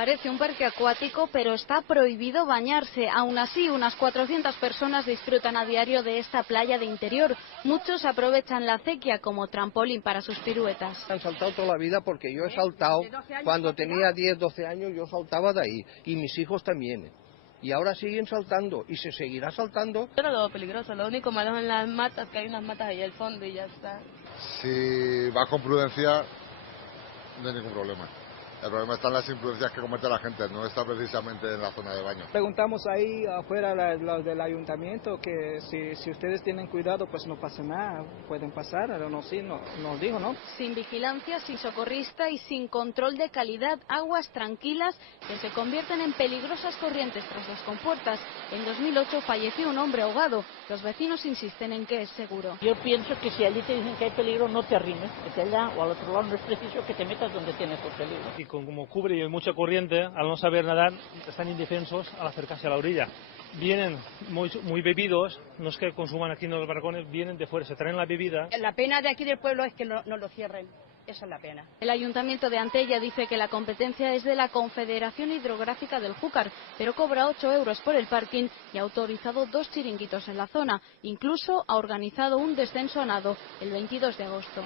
Parece un parque acuático, pero está prohibido bañarse. Aún así, unas 400 personas disfrutan a diario de esta playa de interior. Muchos aprovechan la acequia como trampolín para sus piruetas. Han saltado toda la vida porque yo he saltado, cuando tenía 10, 12 años yo saltaba de ahí y mis hijos también. Y ahora siguen saltando y se seguirá saltando. Yo no lo veo peligroso, lo único malo en las matas, que hay unas matas ahí al fondo y ya está. Si vas con prudencia, no hay ningún problema. El problema está en las imprudencias que comete la gente, no está precisamente en la zona de baño. Preguntamos ahí afuera los del ayuntamiento que si ustedes tienen cuidado pues no pasa nada, pueden pasar, pero no, sí, nos dijo, ¿no? Sin vigilancia, sin socorrista y sin control de calidad, aguas tranquilas que se convierten en peligrosas corrientes tras las compuertas. En 2008 falleció un hombre ahogado. Los vecinos insisten en que es seguro. Yo pienso que si allí te dicen que hay peligro, no te arrimes, que allá o al otro lado no es preciso que te metas donde tienes el peligro. Y como cubre y hay mucha corriente, al no saber nadar, están indefensos al acercarse a la orilla. Vienen muy bebidos, no es que consuman aquí en los barracones, vienen de fuera, se traen la bebida. La pena de aquí del pueblo es que no lo cierren. Esa es la pena. El Ayuntamiento de Antella dice que la competencia es de la Confederación Hidrográfica del Júcar, pero cobra 8 euros por el parking y ha autorizado 2 chiringuitos en la zona. Incluso ha organizado un descenso a nado el 22 de agosto.